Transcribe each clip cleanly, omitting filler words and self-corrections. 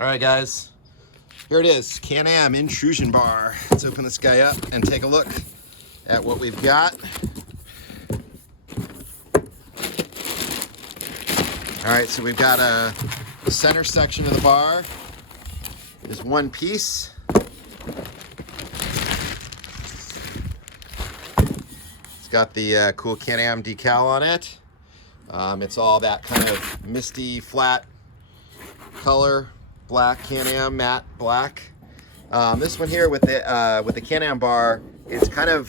All right, guys, here it is, CanAm Intrusion Bar. Let's open this guy up and take a look at what we've got. All right, so we've got the center section of the bar is one piece. It's got the cool CanAm decal on it. It's all that kind of misty, flat color, black CanAm, matte black. This one here with the CanAm bar, it's kind of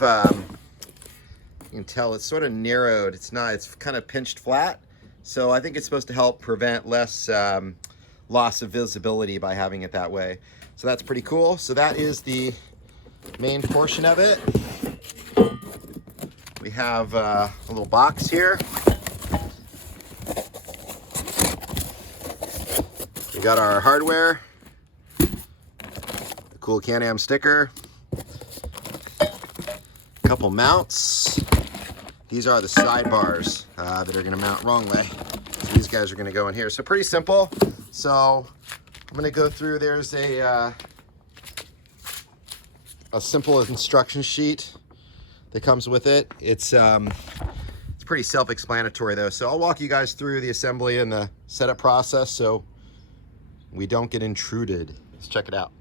you can tell it's sort of narrowed. It's kind of pinched flat. So I think it's supposed to help prevent less loss of visibility by having it that way. So that's pretty cool. So that is the main portion of it. We have a little box here. We got our hardware, the cool CanAm sticker, a couple mounts. These are the sidebars that are going to mount wrong way. So these guys are going to go in here. So pretty simple. So I'm going to go through. There's a simple instruction sheet that comes with it. It's pretty self-explanatory though. So I'll walk you guys through the assembly and the setup process so we don't get intruded. Let's check it out.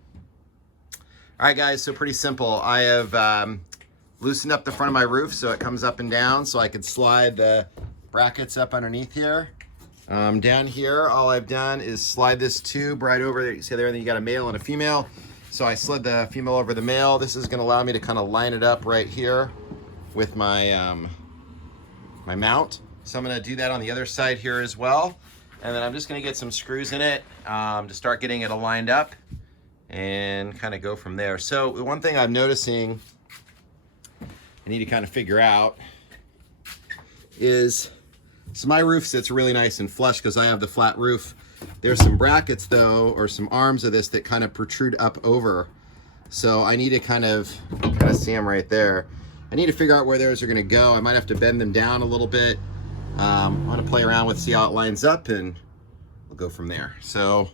All right, guys. So pretty simple. I have loosened up the front of my roof so it comes up and down so I could slide the brackets up underneath here. Down here, all I've done is slide this tube right over there. You see there, then you got a male and a female. So I slid the female over the male. This is gonna allow me to kind of line it up right here with my, my mount. So I'm gonna do that on the other side here as well. And then I'm just gonna get some screws in it to start getting it aligned up and kind of go from there. So the one thing I'm noticing I need to kind of figure out is, so my roof sits really nice and flush because I have the flat roof. There's some brackets though, or some arms of this that kind of protrude up over. So I need to kind of see them right there. I need to figure out where those are gonna go. I might have to bend them down a little bit. I want to play around with, see how it lines up, and we'll go from there. So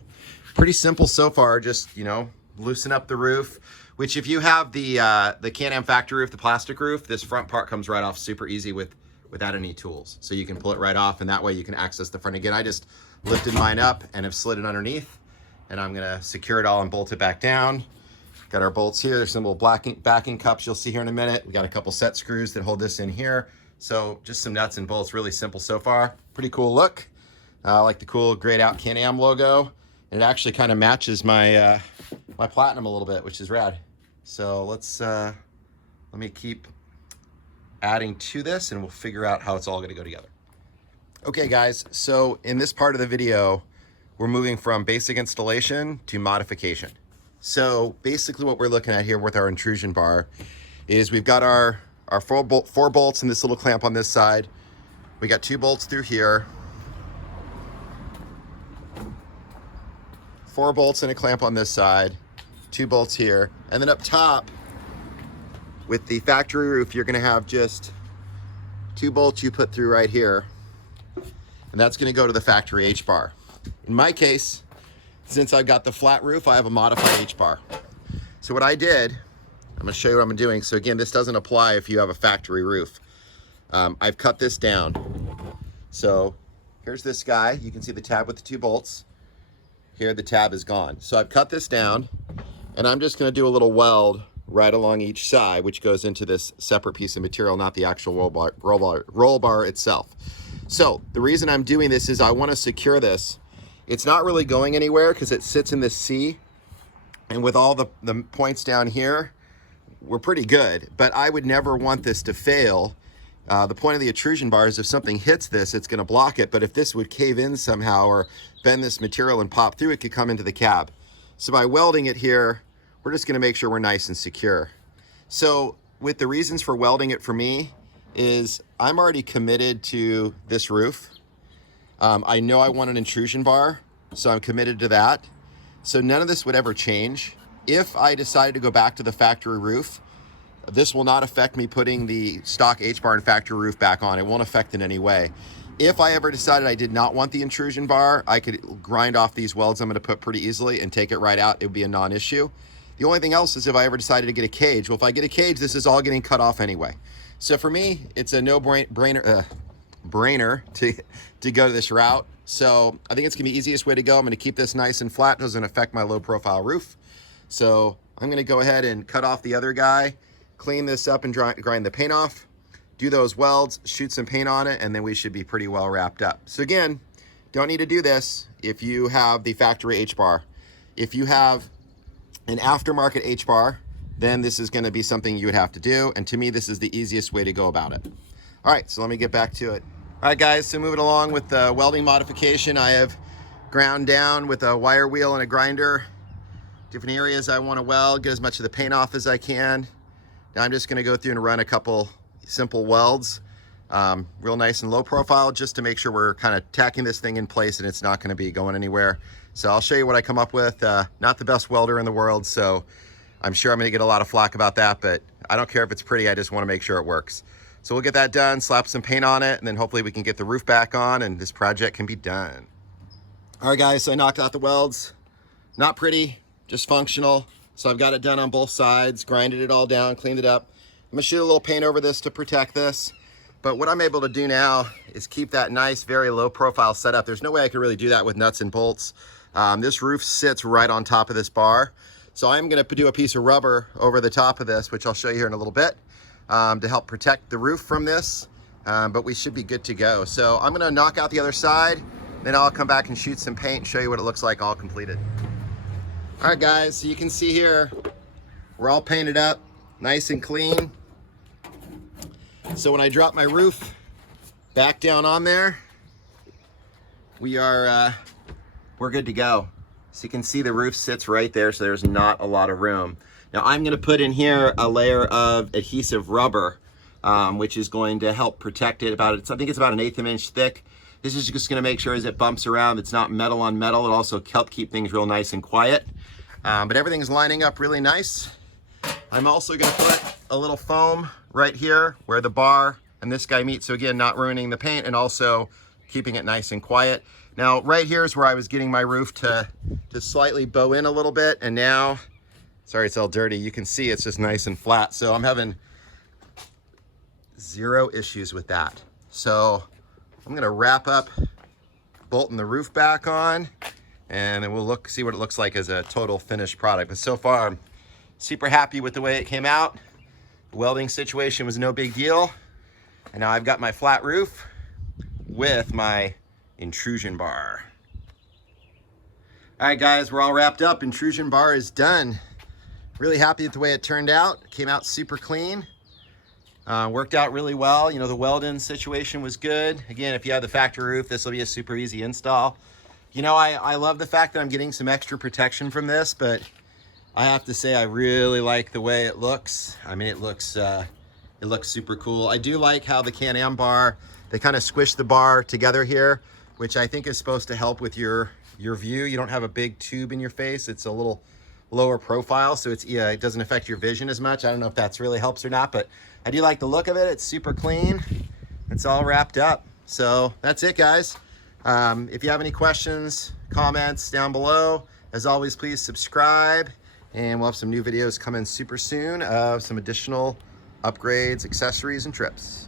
pretty simple so far, just, you know, loosen up the roof. Which if you have the CanAm factory roof, the plastic roof, this front part comes right off super easy without any tools. So you can pull it right off, and that way you can access the front again. I just lifted mine up and have slid it underneath, and I'm gonna secure it all and bolt it back down. Got our bolts here. There's some little backing cups you'll see here in a minute. We got a couple set screws that hold this in here. So just some nuts and bolts, really simple so far. Pretty cool look. I like the cool grayed out CanAm logo. And it actually kind of matches my my platinum a little bit, which is rad. So let me keep adding to this and we'll figure out how it's all gonna go together. Okay guys, so in this part of the video, we're moving from basic installation to modification. So basically what we're looking at here with our intrusion bar is we've got our four bolts and this little clamp on this side. We got 2 bolts through here, 4 bolts and a clamp on this side, 2 bolts here, and then up top with the factory roof, you're gonna have just 2 bolts you put through right here, and that's gonna go to the factory H-bar. In my case, since I've got the flat roof, I have a modified H-bar. So what I did, I'm gonna show you what I'm doing. So again, this doesn't apply if you have a factory roof. I've cut this down. So here's this guy. You can see the tab with the 2 bolts. Here the tab is gone. So I've cut this down, and I'm just gonna do a little weld right along each side, which goes into this separate piece of material, not the actual roll bar itself. So the reason I'm doing this is I wanna secure this. It's not really going anywhere because it sits in this C, and with all the points down here, we're pretty good, but I would never want this to fail. The point of the intrusion bar is if something hits this, it's gonna block it, but if this would cave in somehow or bend this material and pop through, it could come into the cab. So by welding it here, we're just gonna make sure we're nice and secure. So with the reasons for welding it for me is I'm already committed to this roof. I know I want an intrusion bar, so I'm committed to that. So none of this would ever change. If I decide to go back to the factory roof, this will not affect me putting the stock H-bar and factory roof back on. It won't affect in any way. If I ever decided I did not want the intrusion bar, I could grind off these welds I'm going to put pretty easily and take it right out. It would be a non-issue. The only thing else is if I ever decided to get a cage. Well, if I get a cage, this is all getting cut off anyway. So for me, it's a no-brainer to go to this route. So I think it's going to be the easiest way to go. I'm going to keep this nice and flat. It doesn't affect my low-profile roof. So I'm going to go ahead and cut off the other guy, clean this up and grind the paint off, do those welds, shoot some paint on it, and then we should be pretty well wrapped up. So again, don't need to do this if you have the factory H-bar. If you have an aftermarket H-bar, then this is going to be something you would have to do. And to me, this is the easiest way to go about it. All right, so let me get back to it. All right, guys, so moving along with the welding modification, I have ground down with a wire wheel and a grinder different areas I want to weld, get as much of the paint off as I can. Now I'm just going to go through and run a couple simple welds, real nice and low profile, just to make sure we're kind of tacking this thing in place and it's not going to be going anywhere. So I'll show you what I come up with. Not the best welder in the world, so I'm sure I'm going to get a lot of flack about that, but I don't care if it's pretty, I just want to make sure it works. So we'll get that done, slap some paint on it, and then hopefully we can get the roof back on and this project can be done. All right, guys, so I knocked out the welds. Not pretty, just functional. So I've got it done on both sides, grinded it all down, cleaned it up. I'm gonna shoot a little paint over this to protect this. But what I'm able to do now is keep that nice, very low profile setup. There's no way I could really do that with nuts and bolts. This roof sits right on top of this bar. So I'm gonna do a piece of rubber over the top of this, which I'll show you here in a little bit, to help protect the roof from this. But we should be good to go. So I'm gonna knock out the other side, then I'll come back and shoot some paint and show you what it looks like all completed. All right, guys, so you can see here, we're all painted up, nice and clean. So when I drop my roof back down on there, we're good to go. So you can see the roof sits right there, so there's not a lot of room. Now I'm gonna put in here a layer of adhesive rubber, which is going to help protect it. I think it's about 1/8 of an inch thick. This is just gonna make sure as it bumps around, it's not metal on metal. It also helps keep things real nice and quiet. But everything's lining up really nice. I'm also gonna put a little foam right here where the bar and this guy meet. So again, not ruining the paint and also keeping it nice and quiet. Now, right here is where I was getting my roof to slightly bow in a little bit. And now, sorry, it's all dirty. You can see it's just nice and flat. So I'm having zero issues with that. So I'm gonna wrap up bolting the roof back on, and then we'll see what it looks like as a total finished product. But so far, I'm super happy with the way it came out. The welding situation was no big deal. And now I've got my flat roof with my intrusion bar. All right, guys, we're all wrapped up. Intrusion bar is done. Really happy with the way it turned out. It came out super clean. Worked out really well. You know, the welding situation was good. Again, if you have the factory roof, this will be a super easy install. You know, I love the fact that I'm getting some extra protection from this, but I have to say I really like the way it looks. I mean, it looks super cool. I do like how the CanAm bar, they kind of squish the bar together here, which I think is supposed to help with your view. You don't have a big tube in your face. It's a little lower profile, so it doesn't affect your vision as much. I don't know if that's really helps or not, but I do like the look of it. It's super clean. It's all wrapped up. So that's it, guys. If you have any questions, comments down below, as always, please subscribe, and we'll have some new videos coming super soon of some additional upgrades, accessories, and trips.